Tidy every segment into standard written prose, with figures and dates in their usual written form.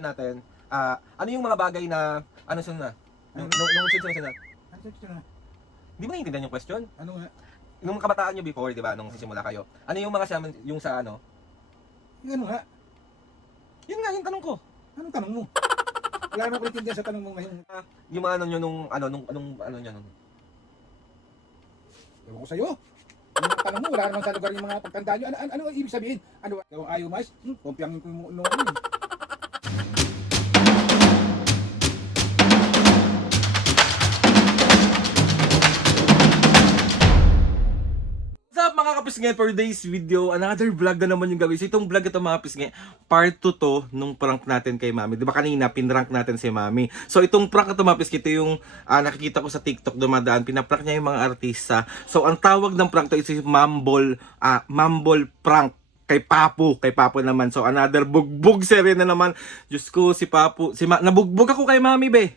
natin, ano yung mga bagay na, ano sunod na? Nung sunod na. Di ba naiintindihan yung question? Ano nga? Nung kabataan nyo before, di ba, nung sisimula kayo, ano yung mga yung sa ano? Yung ano nga? Yun nga, yung tanong ko. Anong tanong mo? Wala naman ko naintindihan sa tanong mo ngayon. Yung mga ano nyo nung ano nyo nung. Ewan ko sa'yo. Yung tanong mo, wala naman sa lugar yung mga pagtandaan nyo. Ano ang ibig sabihin? Ano? Ikaw ang ayaw mais? Kumpiyangin ko yung noon. What's up mga kapisngay, for today's video, another vlog na naman yung gagawin. So itong vlog ito mga kapisngay, part 2 to nung prank natin kay Mami. Diba kanina, pinrank natin si Mami. So itong prank na ito mga kapisngay, ito yung nakikita ko sa TikTok dumadaan, pinaprank niya yung mga artista. So ang tawag ng prank to is Mambol prank. Kay Papo naman. So another bugbog serye na naman. Diyos ko, si Papo, nabugbog ako kay Mami be.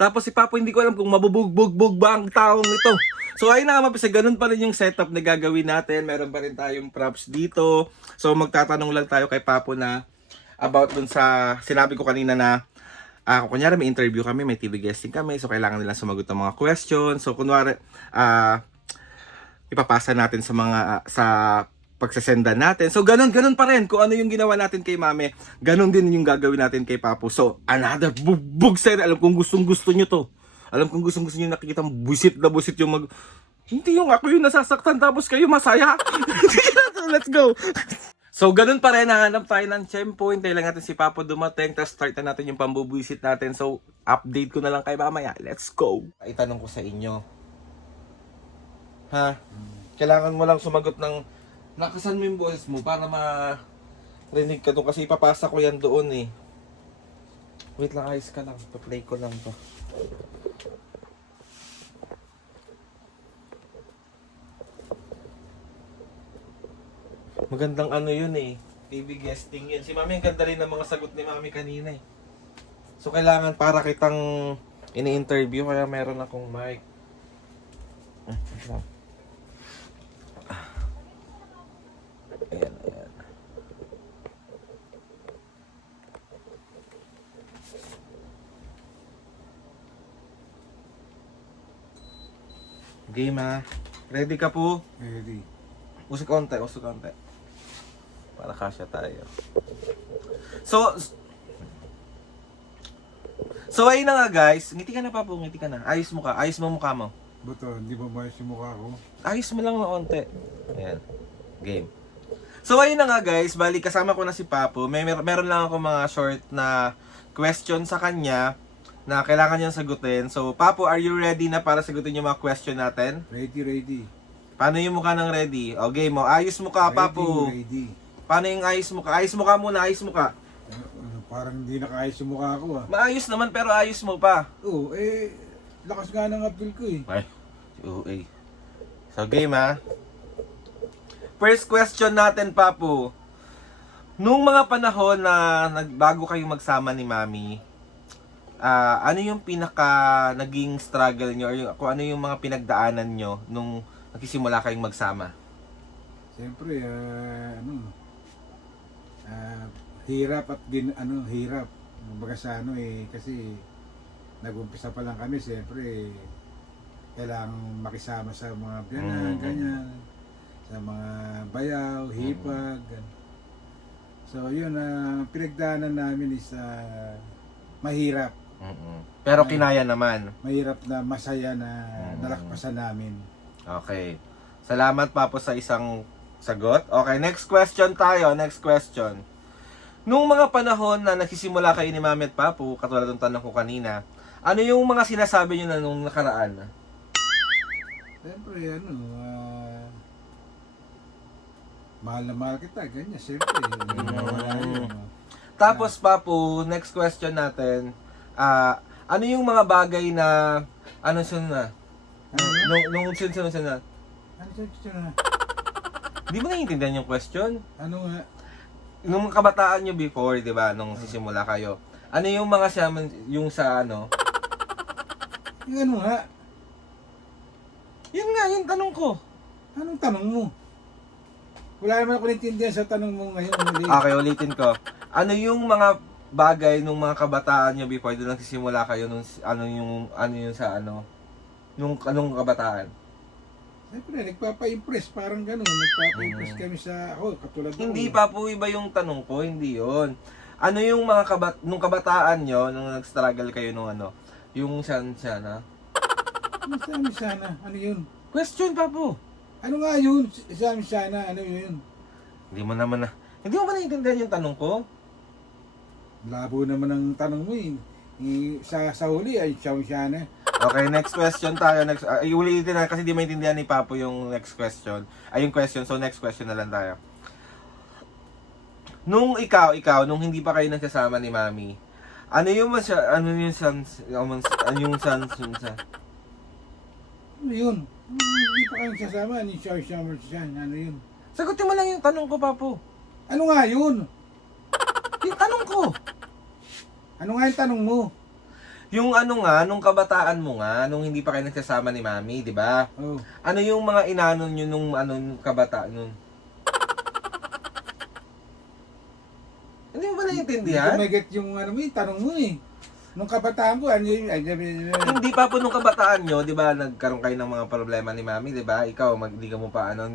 Tapos si Papo hindi ko alam kung mabubugbog ba ang taong ito. So ayun na nga mapisa, ganun pa rin yung setup na gagawin natin. Meron pa rin tayong props dito. So magtatanong lang tayo kay Papo na about dun sa sinabi ko kanina na kung kunyari may interview kami, may TV guesting kami. So kailangan nila sumagot ng mga questions. So kunwari ipapasa natin sa mga sa pagsasenda natin. So ganun pa rin kung ano yung ginawa natin kay Mami, ganun din yung gagawin natin kay Papo. So another bugbog series. Alam kong gustong-gusto nyo to. Alam kong gustong-gusto nyo nakikita busit na busit yung hindi yung ako yung nasasaktan tapos kayo masaya. Let's go. So ganun pa rin, nahanap tayo ng tiyempo. Hintay lang natin si Papo dumating, tapos start na natin yung pambubuisit natin. So update ko na lang kay mamaya. Let's go. Itanong ko sa inyo. Ha? Kailangan mo lang sumagot ng lakasan mo yung boses mo para marinig ka to kasi ipapasa ko yan doon eh. Wait lang, ayos ka lang. Pa-play ko lang to. Magandang ano yun eh. TV guesting yun. Si Mami ang ganda rin ng mga sagot ni Mami kanina eh. So kailangan para kitang ini-interview kaya meron akong mic. Ayan. Game ha. Ready ka po? Ready. Usok konti. Para kasya tayo. So ayun na nga guys. Ngiti ka na pa po, ngiti ka na. Ayos mo mukha mo. Buto, hindi ba maayos yung mukha ko? Ayos mo lang ng konti. Ayan. Game. So ayun na nga guys, bali kasama ko na si Papo. Meron lang ako mga short na question sa kanya na kailangan niyang sagutin. So Papo, are you ready na para sagutin yung mga question natin? Ready. Paano yung mukha ng ready? O game mo. Ayos mukha, Papo. Ready. Paano yung ayos mukha? Ayos mukha muna, ayos mukha. Parang hindi nakaayos yung mukha ko ah. Maayos naman pero ayos mo pa. Oo, lakas nga ng appeal ko eh. Ay, okay. So game ha. First question natin, Papo. Nung mga panahon na bago kayong magsama ni Mami, ano yung pinaka naging struggle nyo or kung ano yung mga pinagdaanan nyo nung nagsisimula kayong magsama? Siyempre, hirap at hirap. Kumbaga sa kasi nag-umpisa pa lang kami, siyempre, kailangang makisama sa mga ganyan, sa mga bayaw, hipag. So yun, pinagdaanan namin is mahirap. Pero kinaya naman. Mahirap na masaya na nalakpasan namin. Okay. Salamat Papo sa isang sagot. Okay, next question tayo. Next question. Nung mga panahon na nagsisimula kayo ni Mami at Papo, katulad ng tanong ko kanina, ano yung mga sinasabi nyo na nung nakaraan? Siyempre, mahal na mahal kita, ganyan, siyempre. Tapos Papo, next question natin, ano yung mga bagay na, ano sunod na? Nung sunod na? Ano na? Di ba naiintindihan yung question? Ano nga? Nung kabataan nyo before, di ba, nung sisimula kayo, ano yung mga yung sa ano? Yung ano nga? Yun nga, yung tanong ko. Anong tanong mo? Wala naman ako naintindihan sa tanong mo ngayon. Okay, ulitin ko. Ano yung mga bagay nung mga kabataan nyo before doon nagsisimula kayo nung ano yung sa ano nung anong kabataan? Siyempre, nagpapa-impress, parang gano'n. Nagpapa-impress kami sa, ako, katulad ko. Hindi pa po iba yung tanong ko, hindi yon. Ano yung mga nung kabataan nyo nung nag-struggle kayo nung ano, yung sana? Sami sana, ano yun? Question pa po. Ano nga yun? Sami sana, ano yun? Hindi mo ba naiintindihan yung tanong ko? Labo naman ang tanong mo eh. Sa huli ay siyam sana. Okay, next question tayo. Iulitin na kasi di maintindihan ni Papo yung next question. Ay, yung question. So, next question na lang tayo. Nung ikaw, nung hindi pa kayo nagsasama ni Mami, ano yung Ano yun? Hindi pa kayo sasama, ni siyam siya, ano yun? Sagutin mo lang yung tanong ko, Papo. Ano nga yun? Yung tanong ko. Ano nga yung tanong mo? Yung ano nga, nung kabataan mo nga, nung hindi pa kayo nagsasama ni Mami, di ba? Oh. Ano yung mga inanon nyo nung nung kabataan nun? Hindi mo ba naiintindihan? Hindi ko may yung ano mo, tanong mo eh. Nung kabataan ko, ano yun? Hindi pa po nung kabataan nyo, di ba, nagkaroon kayo ng mga problema ni Mami, di ba? Ikaw, hindi ka mo pa ano?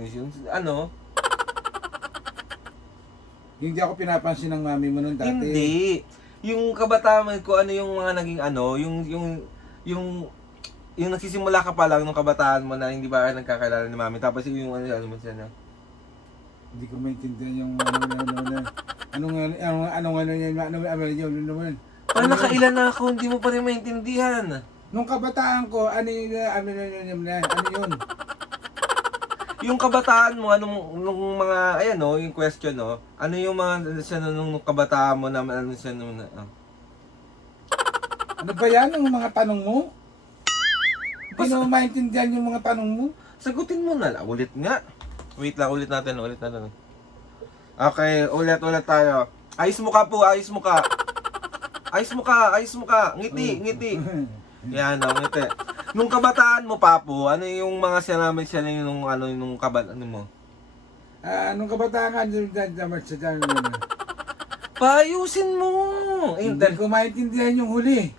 Hindi ako pinapansin ng mami mo nun dati. Hindi. Yung kabataan ko, ano yung mga naging ano, yung nagsisimula ka pa lang nung kabataan mo na hindi ba nagkakilala ni Mami, tapos yung ano mo siya na. Hindi ko maintindihan yung ano yun. Paano nakailan na ako, hindi mo pa rin maintindihan. Nung kabataan ko, ano yun? Yung kabataan mo, nung mga, ayan no, yung question no, ano yung mga, siya nung kabataan mo na, ano siya nung, Ano ba yan ang mga tanong mo? Hindi mo maintindihan yung mga tanong mo? Sagutin mo na lang, ulit nga. Wait lang, ulit natin. Okay, ulit tayo. Ayos mo ka po, ayos mo ka. Ngiti. Yan, ngiti. Nung kabataan mo, Papo, ano yung mga sinamin siya nung kabataan mo? Nung kabataan ka, Paayusin mo! hindi ko maintindihan yung huli.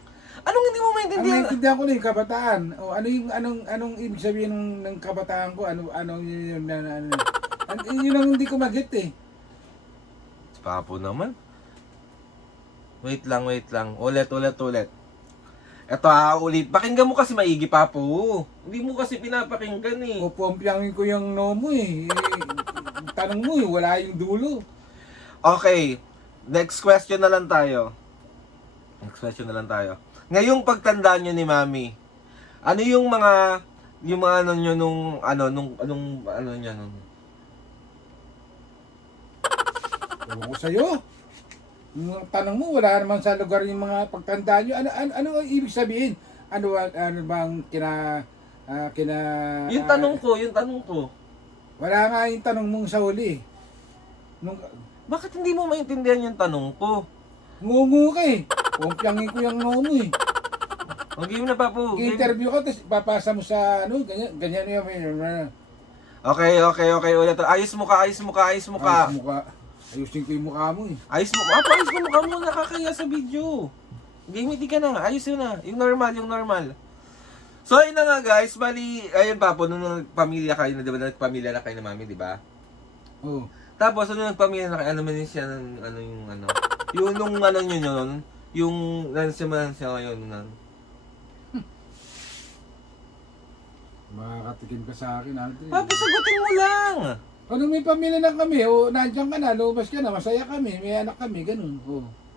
Anong hindi mo Ang maintindihan? maintindihan ko na yung kabataan. O ano yung anong ibig sabihin ng kabataan ko? Ano yun yun ang hindi ko mag-get eh. Papo naman. Wait lang. Ulit. Eto ulit. Pakinggan mo kasi maigi, Papo. Hindi mo kasi pinapakinggan eh. Pupumpyangin ko yung no mo eh. Tanong mo eh, wala yung dulo. Okay. Next question na lang tayo. Ngayong pagtanda nyo ni Mami, ano yung mga ano nyo nung Ewan ko sa'yo. Yung tanong mo, wala naman sa lugar yung mga pagtanda nyo. Ano ang ibig sabihin? Ano bang yung tanong ko. Wala nga yung tanong mong sa huli. Bakit hindi mo maintindihan yung tanong ko? Ngungu ka eh. Pumpyangin ko yung no mo eh. Game na, Papo. I-interview ka, tapos papasa mo sa ganyan yung Okay. Ulit. Ayos mo ka. Ayusin ko yung mukha mo eh. Ayos mo mukha mo, nakakaya sa video. Hindi ka na, ayos yun na. Yung normal. So, ayun na nga guys, bali, ayun Papo, nung nagpamilya kayo na, di ba, nagpamilya na kayo na Mami, di ba? Oo. Tapos, nung nagpamilya na kayo, ano man yun siya, yung nung ano nyo yun, yung, nansimahan siya ngayon, Makakatikim ka sa akin, Andre. Papo, sagutin mo lang! Ano may pamilya na kami, nandiyan ka na, lumabas ka na, masaya kami, may anak kami, ganun.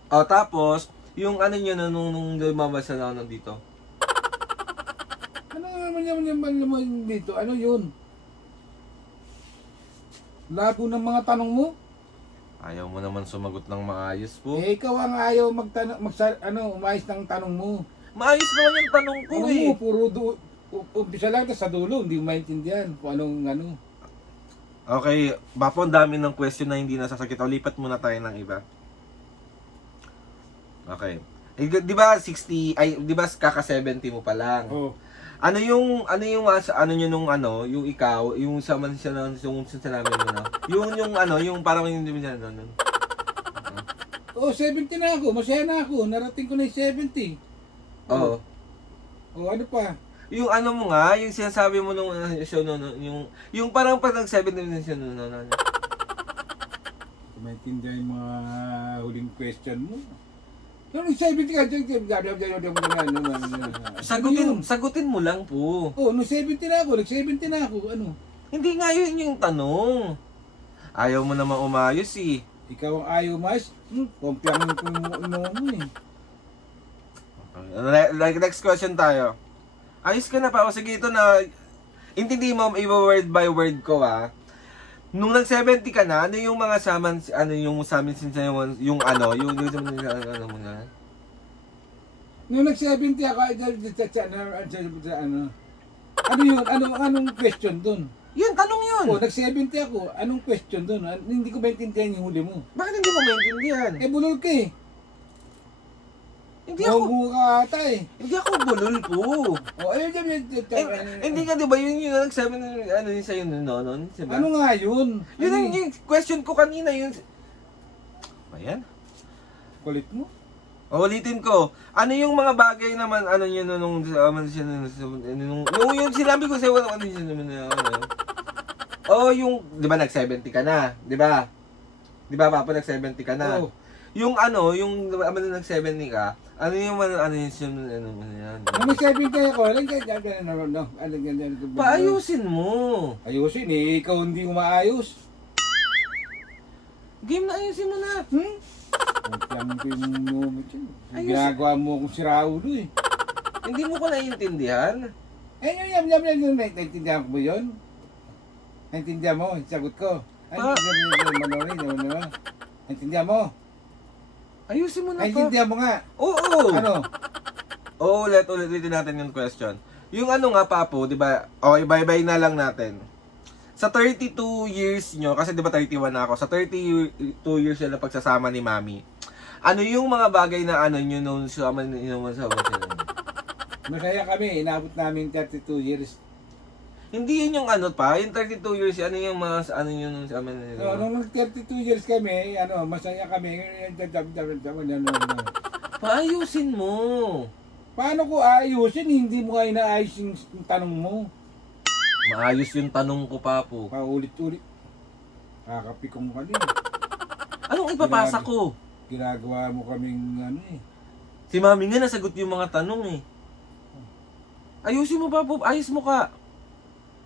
Tapos, yung ano nyo nung lumabas na ako nandito. Ano naman yung dito? Ano yun? Labo ng mga tanong mo? Ayaw mo naman sumagot ng maayos po. Ikaw ang ayaw umayos ng tanong mo. Maayos naman yung tanong ko Tanong eh. mo, umpisa lang, sa dulo, hindi mo maintindihan kung anong. Okay, Papo, ang dami ng question na hindi nasasagot. Lipat muna tayo ng iba. Okay. Di ba 60, di ba kaka 70 mo pa lang? Ano yung nyo nung yung ikaw, yung sa man siya yung sa namin mo na. Yung parang yung Oh, 70 na ako. Masaya na ako. Narating ko na yung 70. Oo. Oh, ano pa? Yung ano mo nga, yung sinasabi mo nung show no, yung parang pag nag-7 na show no. Kung maintindihan yung mga huling question mo. Nung 70 ka, Sagutin mo lang po. Oh, nung 70 na ako. Nag-70 na ako. Ano? Hindi nga yun yung tanong. Ayaw mo naman umayos eh. Ikaw ang ayaw mas? Kompiyang mo eh. Next question tayo. Ayos ka na pa. O sige, ito na. Intindi mo, word by word ko ah. Nung nag-70 ka na, ano yung mga saman, ano yung samin yung ano mo na? Nung nag-70 ako, ano yun? Anong question dun? Yun, tanong yun. Oh, nag-70 ako. Anong question dun? Hindi ko maintindihan yung huli mo. Bakit hindi mo maintindihan? Eh, bulol ka eh. Hindi ako, Mahu ka ata eh. hindi ako bulol po. Oh, ayun, Hindi ka, di ba, yun yung nag-7, ano yun sa'yo nun, diba? Ano nga yun? Yun Ano yung question ko kanina, yun. Ayan. Kulit mo? O, ulitin ko. Ano yung mga bagay naman, ano yun, nung yung sinabi ko sa'yo, ano yun naman, oh, yung, di ba, nag-70 ka na, di ba? Di ba, Papa, nag-70 ka na? Oo. Yung ano, yung nag-70 ka, ano yung yan? Nung nag-70 ako, Paayusin mo. Ayusin eh, ikaw hindi umaayos. Game na ayusin mo na. Kompiyang mo dyan. Ayusin. Ginagawa mo akong siraulo eh. Hindi mo ko naiintindihan. Naintindihan ko mo yun? Naintindihan mo, sagot ko. Naintindihan mo? Ayusin mo na pa. Naintindihan mo nga. Oo. Ano? Oo, ulitin natin yung question. Yung ano nga, Papo, di ba? Okay, bye-bye na lang natin. Sa 32 years nyo, kasi di ba 31 na ako, sa 32 years nyo na pagsasama ni Mami, ano yung mga bagay na ano nyo nung sa Masaya kami, inabot namin 32 years. Hindi yun yung ano pa, yung 32 years, ano yung mga, ano yun nung sa amin. No, nung 32 years kami, masaya kami. Paayusin mo. Paano ko aayusin? Hindi mo nga inaayos yung tanong mo. Maayos yung tanong ko, Papo. Paulit-ulit. Kakapikong ka din. Anong ipapasa ko? Ginagawa mo kaming Si Mami nga nasagot yung mga tanong eh. Ayusin mo, Papo. Ayos mo ka.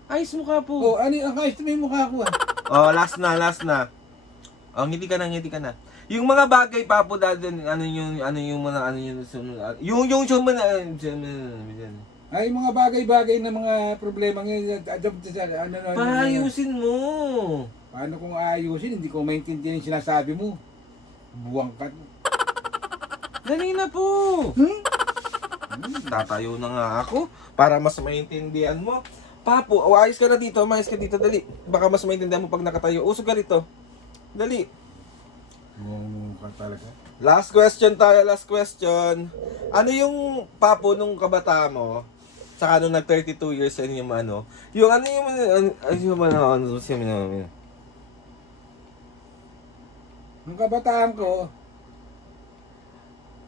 Ayos mo ka po. Oh, ang ayos na yung mukha ko ah. Oh, last na. Oh, ngiti ka na. Yung mga bagay, Papo, dati, ano yung mga, Ay, mga bagay-bagay na mga problema ngayon. paayusin mo. Paano kung aayusin? Hindi ko maintindihan yung sinasabi mo. Buwang ka. Dali na po. Tatayo na nga ako para mas maintindihan mo. Papo, ayos ka na dito, umayos ka dito, dali. Baka mas maintindihan mo pag nakatayo. Usog ka rito. Dali. Buwang ka talaga. Last question. Ano yung Papo nung kabataan mo? Saka nung nag-32 years and yung ano? Yung ano Nung kabataan ko,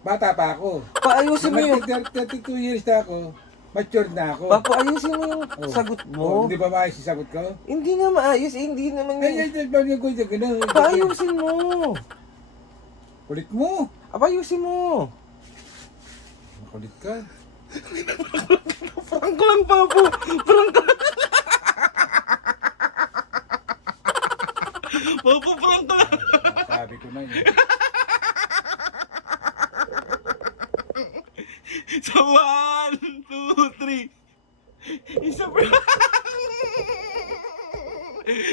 bata pa ako. Paayusin mo yung... 32 years na ako, mature na ako. Papo, ayusin mo yung sagot mo. Hindi ba maayos yung sagot ko? Hindi nga maayos, hindi naman yun. Paayusin mo. Kulit mo. Apayusin mo. Makulit ka. Prank ko lang, Papo. Prank ko lang. Papo, prank ko lang. Sabi ko na yun. So, 1, 2, 3. Isa pa.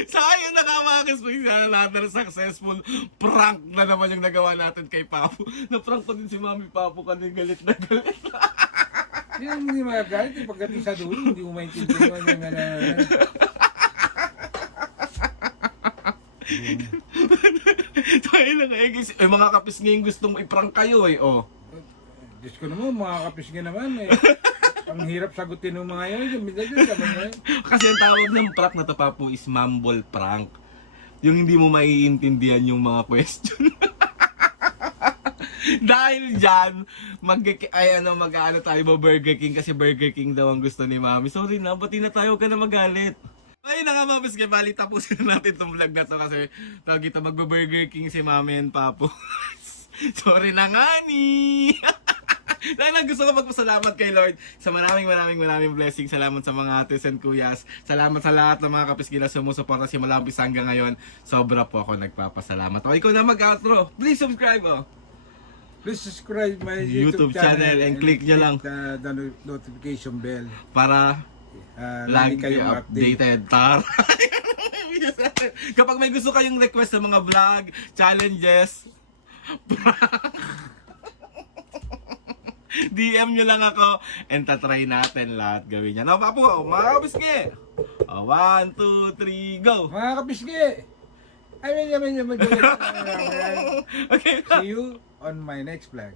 Sayang nakamakas po yung another successful prank na naman yung nagawa natin kay Papo. Na-prank pa din si Mami Papo kanina, galit na galit. Yan, hindi magagalit. Pagdating sa dulo, hindi mo maintindihan yung Tayo lang eh. Mga kapis ngayon gustong i-prank kayo eh. Oh. Diyos ko naman, mga kapisga naman eh. Ang hirap sagutin ng mga yan. Kasi ang tawag ng prank na to, Papo, is mumble prank. Yung hindi mo maiintindihan yung mga question. Dahil dyan, mag-ano tayo ba Burger King kasi Burger King daw ang gusto ni Mami. Sorry na, bati na tayo, huwag ka na magalit. Ay na nga Mamis, kaya bali tapusin na natin itong vlog na to kasi tawag kita magbe-Burger King si Mami and Papo. Sorry na nga ni. Dahil lang gusto ko magpasalamat kay Lord sa maraming blessing. Salamat sa mga ates and kuyas. Salamat sa lahat ng mga kapiskila sumusuporta si Malampis hanggang ngayon. Sobra po ako nagpapasalamat. O ikaw na mag-outro. Please subscribe oh. Please subscribe my YouTube channel and click nyo lang. The notification bell para lagi lagi kayong updated. Tar. Kapag may gusto kayong request sa mga vlog, challenges, DM nyo lang ako and tatry natin lahat gawin yan. O, Papo, mga kapiski! 1, 2, 3, go! Mga kapiski! I mean, Okay. see you on my next vlog.